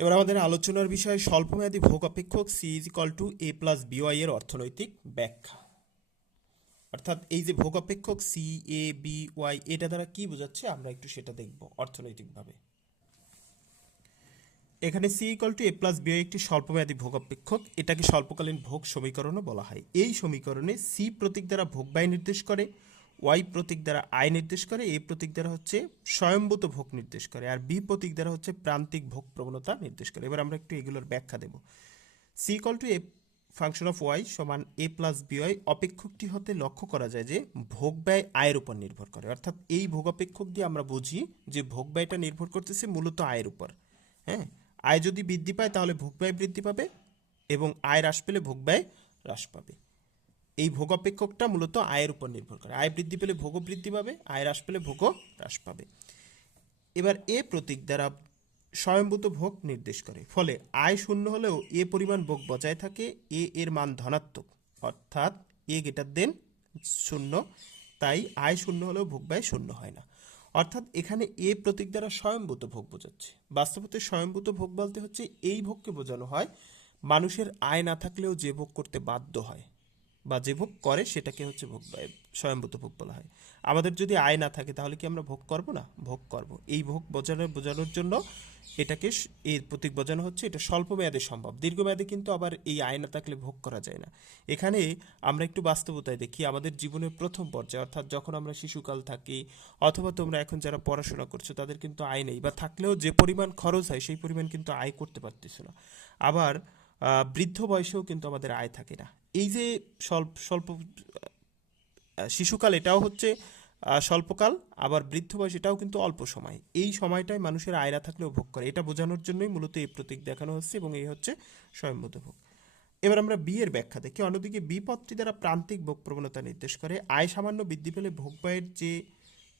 এবার আমাদের আলোচনার বিষয়, স্বল্পমেয়াদী ভোগ অপেক্ষক C is equal to A plus B Y এর অর্থনৈতিক ব্যাখ্যা। অর্থাৎ এই যে ভোগ অপেক্ষক সি এ বি ওয়াই এটা দ্বারা কি বোঝাচ্ছে? আমরা একটু সেটা দেখব অর্থনৈতিকভাবে। এখানে C equal to A plus B একটি স্বল্পমেয়াদী ভোগ অপেক্ষক এটাকে স্বল্পকালীন ভোগ সমীকরণও বলা হয়। এই সমীকরণে সি প্রতীক দ্বারা ভোগ ব্যয় নির্দেশ করে ওয়াই প্রতীক দ্বারা আয় নির্দেশ করে, এ প্রতীক দ্বারা হচ্ছে স্বয়ম্ভূত ভোগ নির্দেশ করে, আর বি প্রতীক দ্বারা হচ্ছে প্রান্তিক ভোগ প্রবণতা নির্দেশ করে। এবার আমরা একটু এগুলোর ব্যাখ্যা দেব। C equal to A function of Y সমান এ প্লাস বি ওয়াই অপেক্ষকটি হতে লক্ষ্য করা যায় যে ভোগ ব্যয় আয়ের উপর নির্ভর করে। অর্থাৎ এই ভোগ অপেক্ষক দিয়ে আমরা বুঝি যে ভোগ ব্যয়টা নির্ভর করতেছে মূলত আয়ের উপর। হ্যাঁ? আয় যদি বৃদ্ধি পায় তাহলে ভোগ ব্যয় বৃদ্ধি পাবে এবং আয় হ্রাস পেলে ভোগ ব্যয় হ্রাস পাবে। এই ভোগ অপেক্ষকটা মূলত আয়ের উপর নির্ভর করে। আয় বৃদ্ধি পেলে ভোগও বৃদ্ধি পাবে, আয় হ্রাস পেলে ভোগও হ্রাস পাবে। এবার এ প্রতীক দ্বারা স্বয়ংভূত ভোগ নির্দেশ করে। ফলে আয় শূন্য হলেও এ পরিমাণ ভোগ বজায় থাকে, এ এর মান ধনাত্মক। অর্থাৎ এ গেটার দেন শূন্য, তাই আয় শূন্য হলেও ভোগ ব্যয় শূন্য হয় না। অর্থাৎ এখানে এ প্রতীক দ্বারা স্বয়ংভূত ভোগ বোঝাচ্ছে। বাস্তবতে স্বয়ংভূত ভোগ বলতে হচ্ছে এই ভোগকে বোঝানো হয়, মানুষের আয় না থাকলেও যে ভোগ করতে বাধ্য হয়। বা যে ভোগ করে সেটাকে হচ্ছে ভোগ স্বয়ংভূত ভোগ বলা হয়। আমাদের যদি আয় না থাকে তাহলে কি আমরা ভোগ করব না? ভোগ করব। এই ভোগ বোঝানোর বোঝানোর জন্য এটাকে এর প্রতীক বোঝানো হচ্ছে, এটা স্বল্প মেয়াদে সম্ভব। দীর্ঘমেয়াদে কিন্তু আবার এই আয় না থাকলে ভোগ করা যায় না। এখানে আমরা একটু বাস্তবতায় দেখি, আমাদের জীবনের প্রথম পর্যায়ে, অর্থাৎ যখন আমরা শিশুকাল থাকি, অথবা তোমরা এখন যারা পড়াশোনা করছ, তাদের কিন্তু আয় নেই, বা থাকলেও যে পরিমাণ খরচ হয়, সেই পরিমাণ কিন্তু আয় করতে পারতেছো না। আবার বৃদ্ধ বয়সেও কিন্তু আমাদের আয় থাকে না। এই যে স্বল্প স্বল্প শিশুকাল এটাও হচ্ছে স্বল্পকাল, আবার বৃদ্ধ বয়স এটাও কিন্তু অল্প সময়। এই সময়টায় মানুষের আয় না থাকলেও ভোগ করে। এটা বোঝানোর জন্যই মূলত এই প্রতীক দেখানো হচ্ছে এবং এই হচ্ছে স্বয়ংভূত ভোগ এবার আমরা বিয়ের ব্যাখ্যা দেখি। অন্যদিকে বি পদটি দ্বারা প্রান্তিক ভোগ প্রবণতা নির্দেশ করে। আয় সামান্য বৃদ্ধি পেলে ভোগ ব্যয়ের যে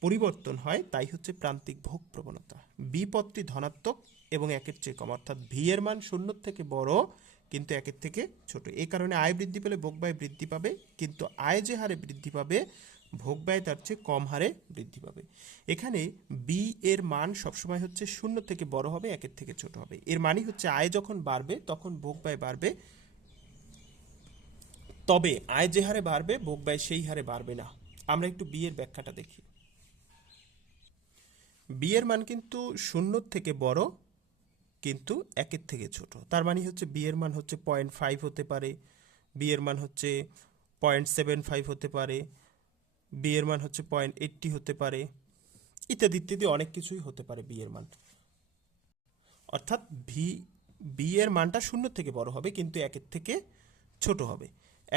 পরিবর্তন হয়, তাই হচ্ছে প্রান্তিক ভোগ প্রবণতা। বি পদটি ধনাত্মক এবং একের চেয়ে কম, অর্থাৎ ভি এর মান শূন্যর থেকে বড় কিন্তু একের থেকে ছোট। এই কারণে আয় বৃদ্ধি পেলে ভোগ ব্যয় বৃদ্ধি পাবে, কিন্তু আয় যে হারে বৃদ্ধি পাবে, ভোগ ব্যয় তার চেয়ে কম হারে বৃদ্ধি পাবে। এখানে বি এর মান সবসময় হচ্ছে শূন্য থেকে বড় হবে, একের থেকে ছোট হবে। এর মানে হচ্ছে আয় যখন বাড়বে, তখন ভোগ ব্যয় বাড়বে। তবে আয় যে হারে বাড়বে, ভোগ ব্যয় সেই হারে বাড়বে না। আমরা একটু বি এর ব্যাখ্যাটা দেখি। বি এর মান কিন্তু শূন্যর থেকে বড় কিন্তু একের থেকে ছোট। তার মানে হচ্ছে বি এর মান হচ্ছে পয়েন্ট ফাইভ হতে পারে বি এর মান হচ্ছে পয়েন্ট সেভেন ফাইভ হতে পারে বি এর মান হচ্ছে পয়েন্ট এইটটি হতে পারে, ইত্যাদি ইত্যাদি অনেক কিছুই হতে পারে বি এর মান। অর্থাৎ ভি বি এর মানটা শূন্য থেকে বড় হবে, কিন্তু একের থেকে ছোট হবে।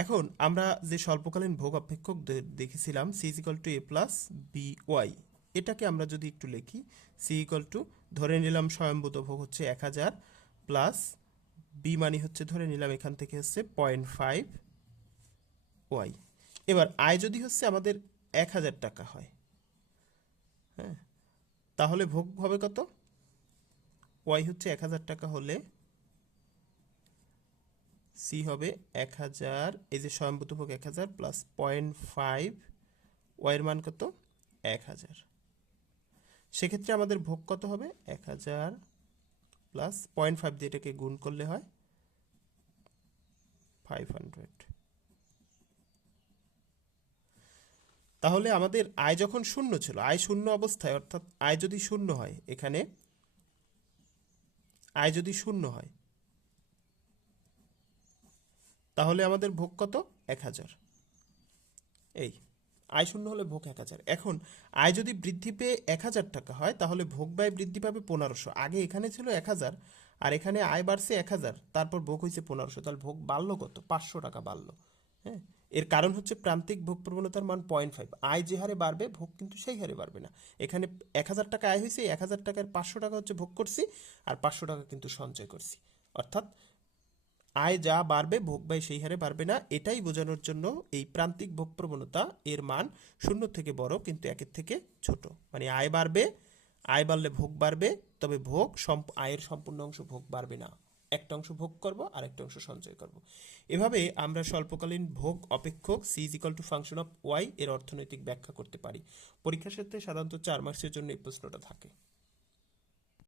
এখন আমরা যে স্বল্পকালীন ভোগ অপেক্ষক দেখেছিলাম C is equal to A plus B Y এটাকে আমরা যদি একটু লিখি সি ইকাল টু ধরে নিলাম স্বয়ম্ভূত ভোগ হচ্ছে এক হাজার প্লাস বি মানি হচ্ছে ধরে নিলাম এখান থেকে হচ্ছে পয়েন্ট ফাইভ ওয়াই এবার আয় যদি হচ্ছে আমাদের এক হাজার টাকা হয় হ্যাঁ তাহলে ভোগ হবে কত? ওয়াই হচ্ছে এক হাজার টাকা হলে সি হবে এক হাজার, এই যে স্বয়ংভূত ভোগ এক হাজার প্লাস পয়েন্ট ফাইভ ওয়াইয়ের মান কত? এক হাজার। সেক্ষেত্রে আমাদের ভোগ কত হবে? এক হাজার প্লাস পয়েন্ট ফাইভ দিয়ে এটাকে গুণ করলে হয় ফাইভ হান্ড্রেড তাহলে আমাদের আয় যখন শূন্য ছিল, আয় শূন্য অবস্থায়, অর্থাৎ আয় যদি শূন্য হয়, এখানে আয় যদি শূন্য হয়, তাহলে আমাদের ভোগ কত? এক হাজার। এই। আয় শূন্য হলে ভোগ এক হাজার। এখন, আয় যদি বৃদ্ধি পেয়ে এক হাজার টাকা হয়, তাহলে ভোগ ব্যয় বৃদ্ধি পাবে পনেরোশো। আগে এখানে ছিল এক হাজার, আর এখানে আয় বাড়ছে এক হাজার, তারপর ভোগ হয়েছে পনেরোশো। তাহলে ভোগ বাড়লো কত? পাঁচশো টাকা বাড়লো। হ্যাঁ? এর কারণ হচ্ছে প্রান্তিক ভোগ প্রবণতার মান পয়েন্ট ফাইভ। আয় যে হারে বাড়বে, ভোগ কিন্তু সেই হারে বাড়বে না। এখানে এক হাজার টাকা আয় হয়েছে, এক হাজার টাকার পাঁচশো টাকা হচ্ছে ভোগ করছি, আর পাঁচশো টাকা কিন্তু সঞ্চয় করছি। অর্থাৎ আয় যা বাড়বে, ভোগ ব্যয় সেই হারে বাড়বে না। এটাই বোঝানোর জন্য এই প্রান্তিক ভোগ প্রবণতা এর মান শূন্য থেকে বড়, কিন্তু একের থেকে ছোট। মানে আয় বাড়বে, আয় বাড়লে ভোগ বাড়বে, তবে ভোগ আয়ের সম্পূর্ণ অংশ ভোগ বাড়বে না। একটা অংশ ভোগ করব আর একটা অংশ সঞ্চয় করব। এভাবে আমরা স্বল্পকালীন ভোগ অপেক্ষক C is equal to function of Y এর অর্থনৈতিক ব্যাখ্যা করতে পারি। পরীক্ষার ক্ষেত্রে সাধারণত চার মাসের জন্য এই প্রশ্নটা থাকে।